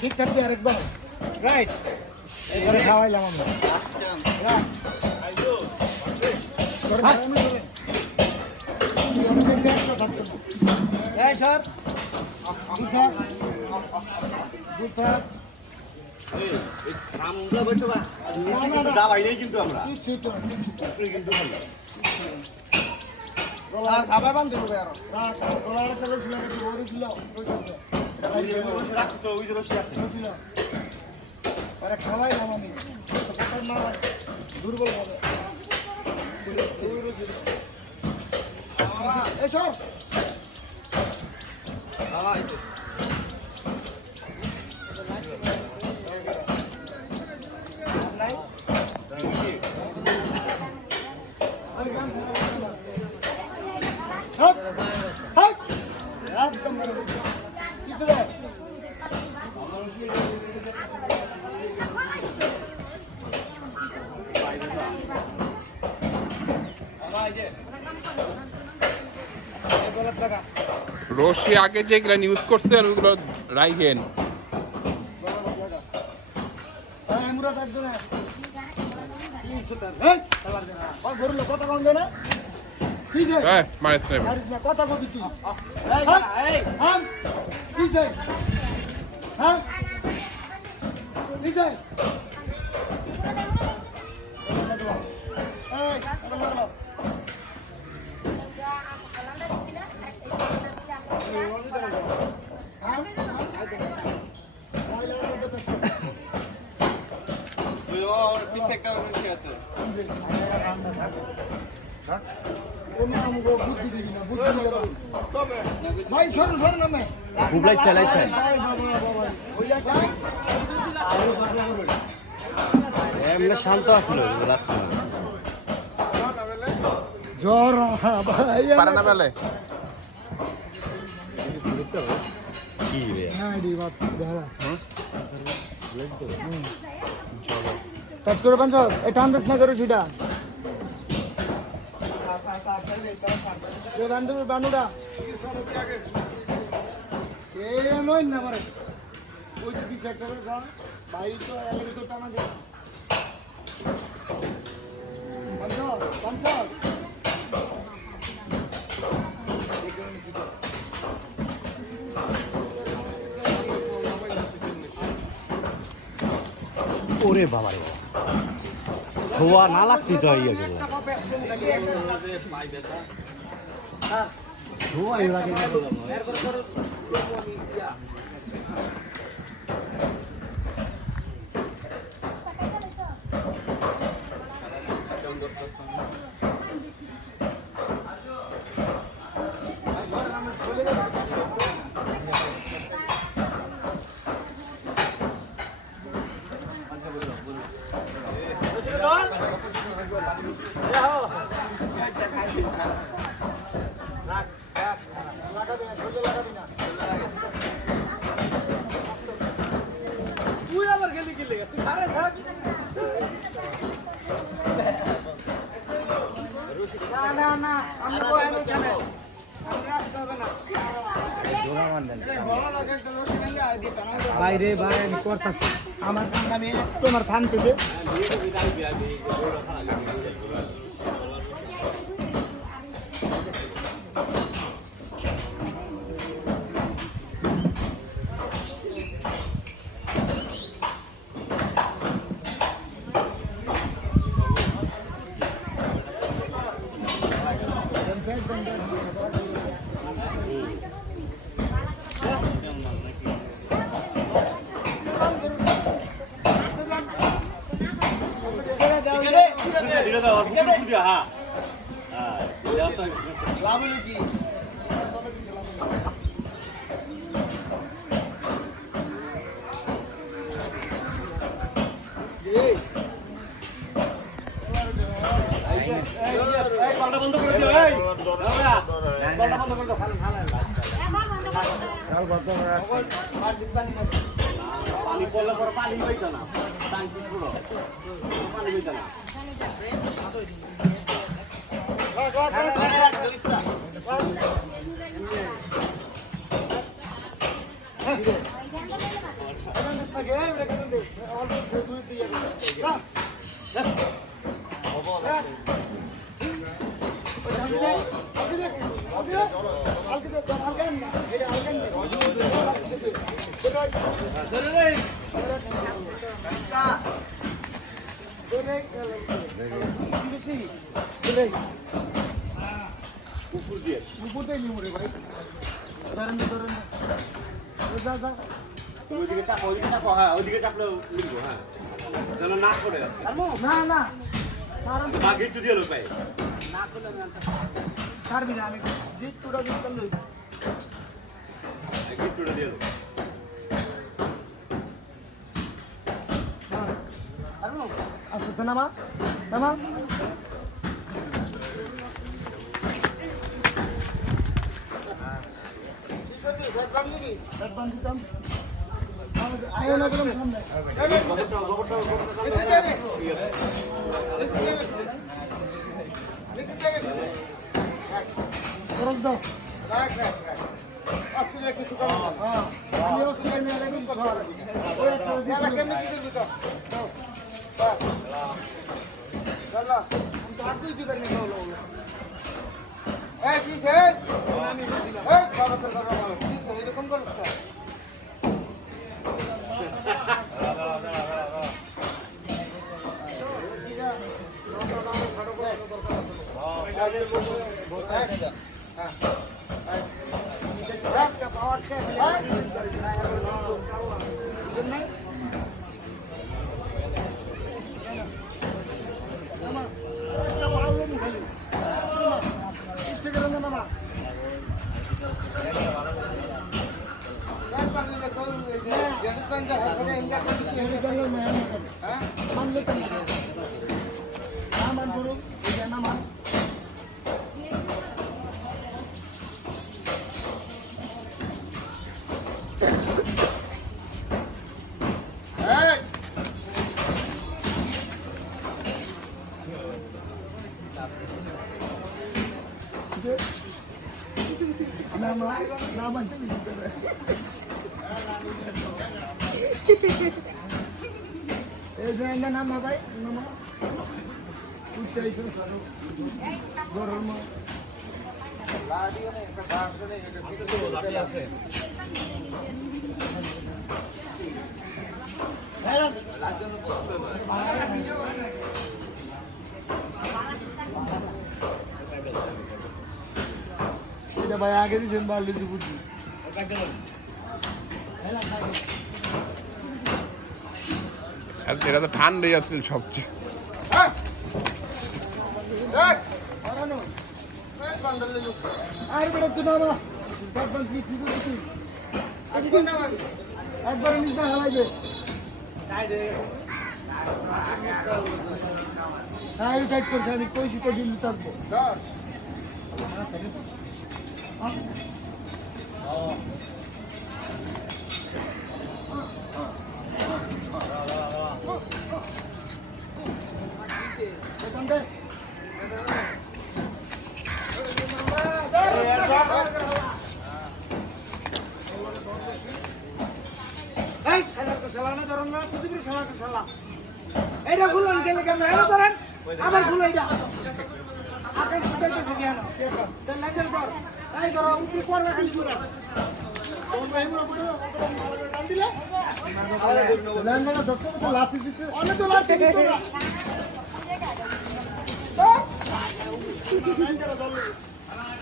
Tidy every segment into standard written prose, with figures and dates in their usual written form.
ঠিক থাকবে আরেকবার রাইট এবারে খাওয়াইলাম আমরা স্যার কিন্তু আমরা সবাই বান্ধব আরো খাওয়াইলাম আমি দুর্বল হবে এসব রশি আগে যেগুলো ইউজ করছে ওগুলো রাইখেন কথা কবি তুই শান্ত আছিল জ্বর পারে না বেলে কাজ করে পাঞ্চ এটা আন্দাজ না করো সেটা বান্ধবী বানুরা নয় না মানে ওই দিকে একটা ভাই তো এলাকা তো টানা দেয় ওরে বাবা রে ধোয়া না লাগতি তো ইয়ে গেল ধোয়া এর আগে বাইরে ভাই আমি করতেছি আমার কাম আমি তোমার থামতে দে পানি পড়লে পরে পানি হইতো না টাঙ্কি পুরো পানি হইতো না কুকুর দিয়ে তুমি ওইদিকে চাপো হ্যাঁ ওইদিকে চাপলে লিখবো হ্যাঁ যেন না করে যাচ্ছে না না বাঘ একটু দিয়ে লো পাই ছাড়বি না আমি জিতটা জিততাম না একটুটা দিয়ে লো আসছে নামা নামা আয়ো না করলাম সামনে করক দাও কিছু করো আমিও শুনে নিয়ে দেখুন কথা ওই একটা কেমনি কি করবি তো চলো আমি তো আর তুই দিবেন না হলো কি সে আমি বাবা তোর বাবা কি সে এরকম করছ নাম ভাই গরম এটা ভাই আগে দিয়েছেন বাল দিয়েছি বুঝছি এটা তো ঠান্ডাই আসছিল সবচেয়ে আর বেড়ে তো না একবার নিচে হারাইবে হ্যাঁ এই টাইট করছে আমি কইছি তো দিন থাকবো এটা ভুলন গেলে কেন এটা ধরেন আবার ভুল এটা আকাশ ফুটাইতে থাকে না দেন লাইটার পর এই ধরো উপরে পড়বে খালি পুরো কোন ভাই পুরো পুরো টান দিলে ল্যান্ডার ধরতে তো লাফি দিতে অনেক তো লাফি দিতে না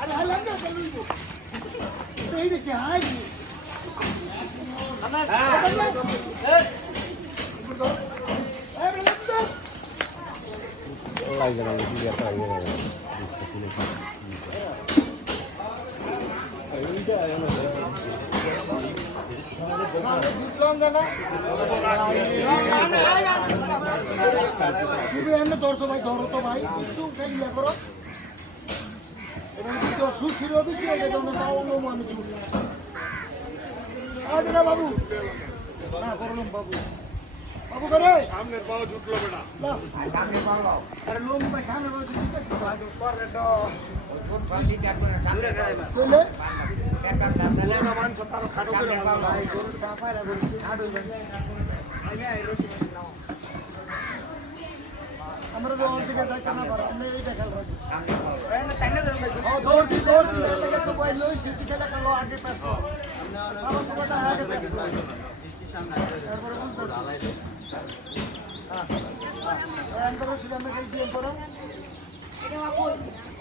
আরে হাই ল্যান্ডার চলুন তো এই দেখি হাই ধরছো ভাই ধরো তো ভাই একটু ইয়া করো এটা সুখ ছিল বেশি এটা জন্য আমি চুল বাবু না করলাম বাবু বাবু করে সামনের পাও জুটলো বেটা লাও সামনে পারলো আরে লোম ভাই সামনে বল দিতে করে তো কোন ফাঁসি ক্যাপ করে সামনে গাইবা কইলে ক্যাপ কাট দাও না মানছ তার খাটো করে সামনে পারলো ভাই গরু সাফাইলা গরু হাড় হইবে আমি আই রশি মাসি নাও আমরা তো ওর দিকে যাইতে না পারো আমরা এইটা খেল রাখি এই না তাইনা ধরুন ভাই দৌড়ছি লাগে তো বই লই সিটি খেলা খেলো আগে পাস আমার সময়টা আগে পাস তারপরে বলতো হ্যাঁ এন্ড করো সেটা আমরা এই জিএম করো এটা বাবু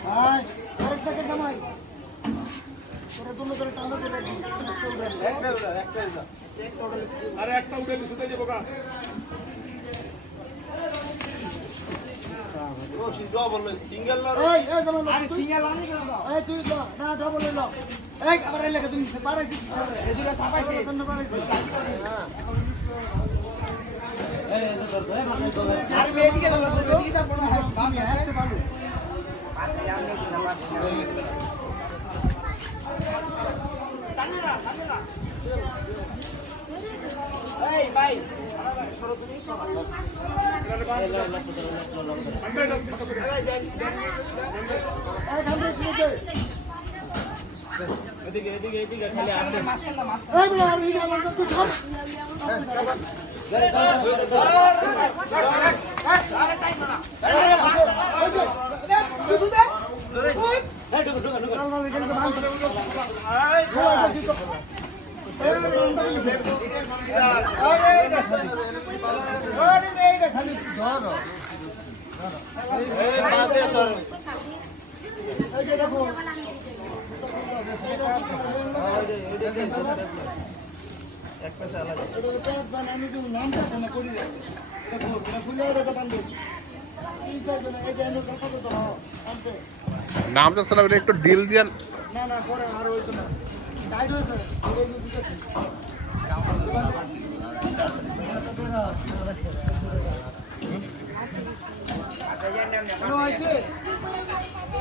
হাই আরেকটাকে জামাই তোরা তুমি করে টানো দিলে একটা আরে একটা উঠে দিছে তো যাবো গা রশি ডবল সিঙ্গেল লর এই জামাই আরে সিঙ্গেল আনি কেন দাও এই তুই লো না ডাবল লো এই আবার এই লাগে তুমি পারাই দিছিস এদিকে সাফাইছে আর এদিকে দাও এদিকে যাব না দাম আছে পাতি আমনে কি না টানরা এই ভাই সরো তুমি সরো ভাই দেন এই ধান্দা শুরুতে এদিকে এদিকে এদিকে খালি আপনি মাসখানা মাস এই বড় আর এই আমার তো সব আরে টাইম না কিছু দে ওই নামটা আছে না করি ফুলে বান্ধব এই যে আমি কথা বলতো আনতে নাম যাচ্ছে না একটু ডিল দিয়ে না না পরে আর হইতো না টাইট হয়েছে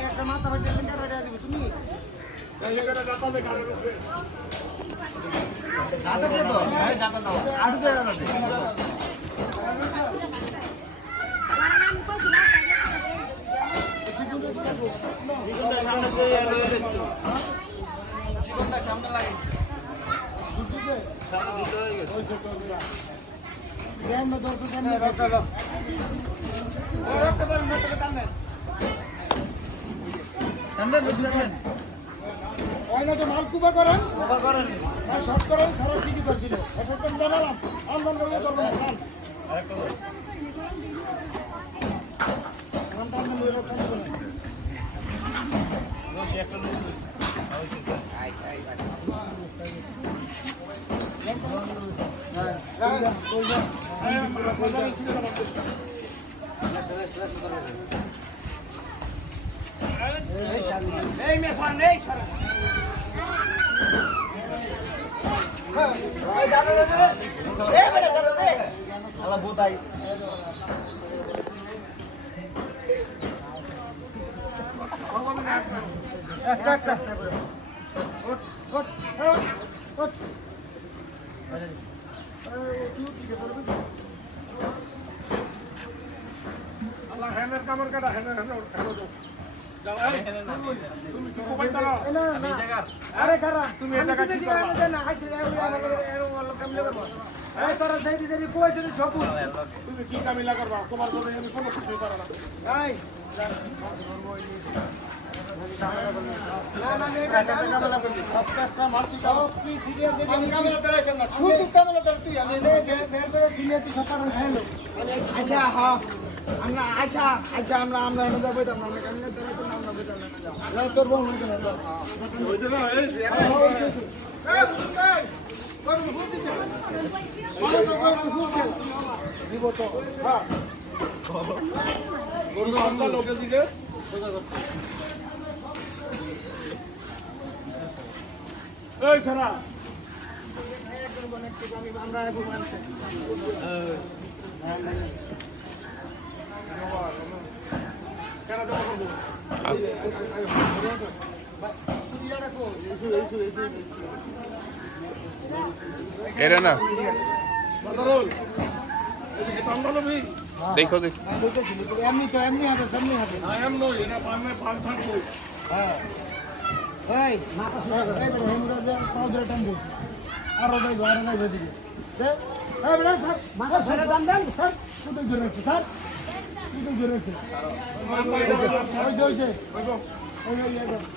একটা মাথা ভাই টেলিং কাটা দেয়া দিবি তুমি এখানে যাতা দে গাড়ির উপরে দাদা দে তো ভাই দাদা দাও আড়ু দে দাদা দে সামনে লাগে মালকুবা করেন আর শর্ট করেন সারা সিটি করছিল শর্ট করে জানালাম আমদান করে ধরবো না খান এই মে সর নেই সর এই দাদা দে এই বেটা দাদা দে আলা বোতাই একটা আল্লাহ হ্যানের কামর কাটা হ্যানের হ্যানের খেলো যাও তুমি কি কোবাই দাও আমি আরে কারা তুমি এই জায়গা ঠিক করবা না আইছে কামলে করবো এই তোরা যাই দিদি কইছিস সব তুমি কি কামিলা করবা তোমার জন্য আমি কোনো কিছু করা না এই না না এটা কামলা করবি সবটা মারতি দাও কি সিরিয়াস দেখে আমি কামলা ধরে যাব না শুধু কামলা ধরে তুই আমি বের করে সিনিয়র তুই সব কারণ খাইলো আচ্ছা হ্যাঁ আমরা আচ্ছা আমরা এনে যাবো এটা আমরা কেমনে ধরে তো আমরা বেটা না না তোর বউ না কেন হইছে না এই এই বুঝুন ভাই কোন ভূত দিতে ভালো তো কোন ভূত দিতে দিব তো হ্যাঁ গরু আমরা লোকের দিকে এই সারা আমরা ভগবানকে কেন জমা করবো সুরিয়াটা কো এরে না বদরুল দেখো দেখ আমি বলতেছি, এমনি তো এমনি হবে, সামনে হবে। হ্যাঁ। এই, এই বেটা, হেমুরা যে পাও ধরে টান দিয়েছে। আরো যাইবো, আরো যাইবো এদিকে। দে। এই বেটা, স্যার, স্যার, স্যার, কুটুক ধরে রাখছে, স্যার। কুটুক ধরে রাখছে। ওই যে, ওই যে। ওই যে, ওই যে।